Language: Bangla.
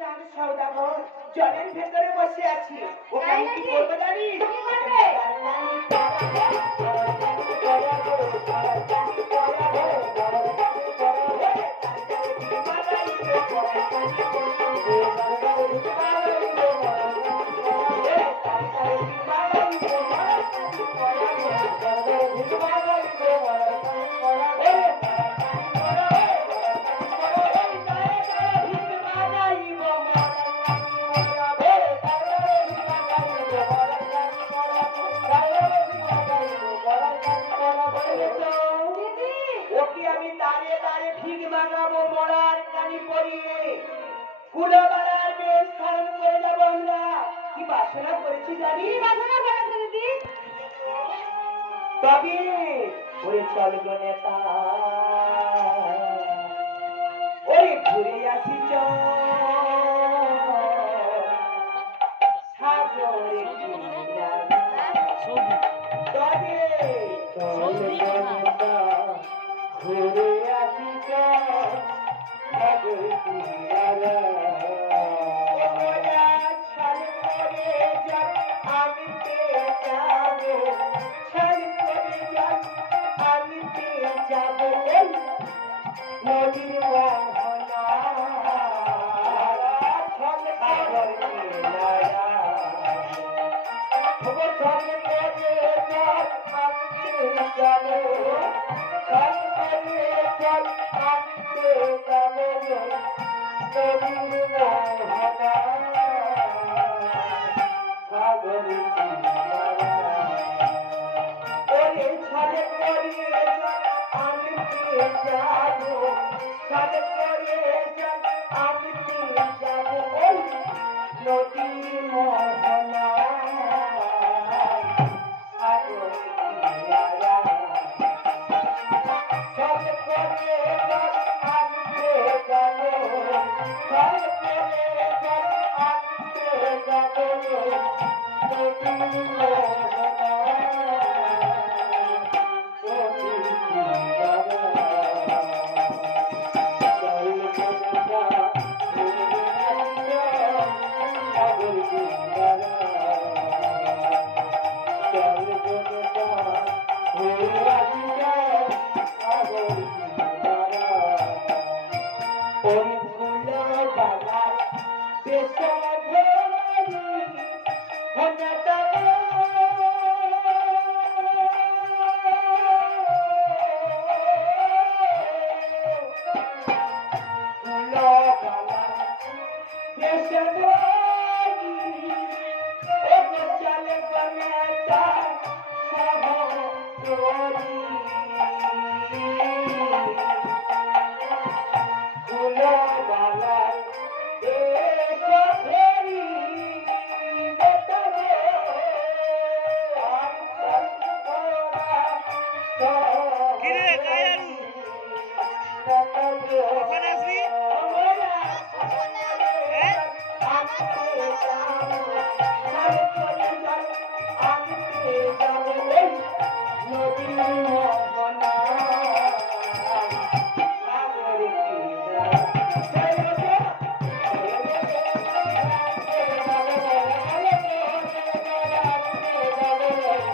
চাঁদ সওদাগর জলের ভেতরে বসে আছি। ওকে আমি কি করবো জানিস? ওকে আমি দাঁড়িয়ে দাঁড়িয়ে ঠিক মানাবো মরার কানি পরিয়ে কুলাবাড়ার বেশ ধারণ করে যাবো আমরা। কি বাসনা করেছি জানি? বাসনা করেছে দিদি। তবে ওরে চল গো নেতা, ওরে ঘুরে আসি চল সাগরে কিনারে। তবে চল গো নেতা, ঘুরে আসি চল সাগরে কিনারে। ছাল করে যাক আমি পেয়ে যাবো, ছাল করে যাক আমি পেয়ে যাবো নদীর মোহনা ছল সাগর কিনারা। ছল করে যাক আমি পেয়ে যাবো, ছল করে যাক আমি পেয়ে যাবো নদীর মোহনা সাগর কিনারা। ওরে ছলে করে যাক আমি পেয়ে যাবো, ছলে করে যাক আমি পেয়ে যাবো ওই নদীর মোহনা সাগর কিনারা। ছলে করে যাক আমি পেয়ে যাবো, ছলে করে যাক আমি পেয়ে যাবো নদীর মোহনা। চলে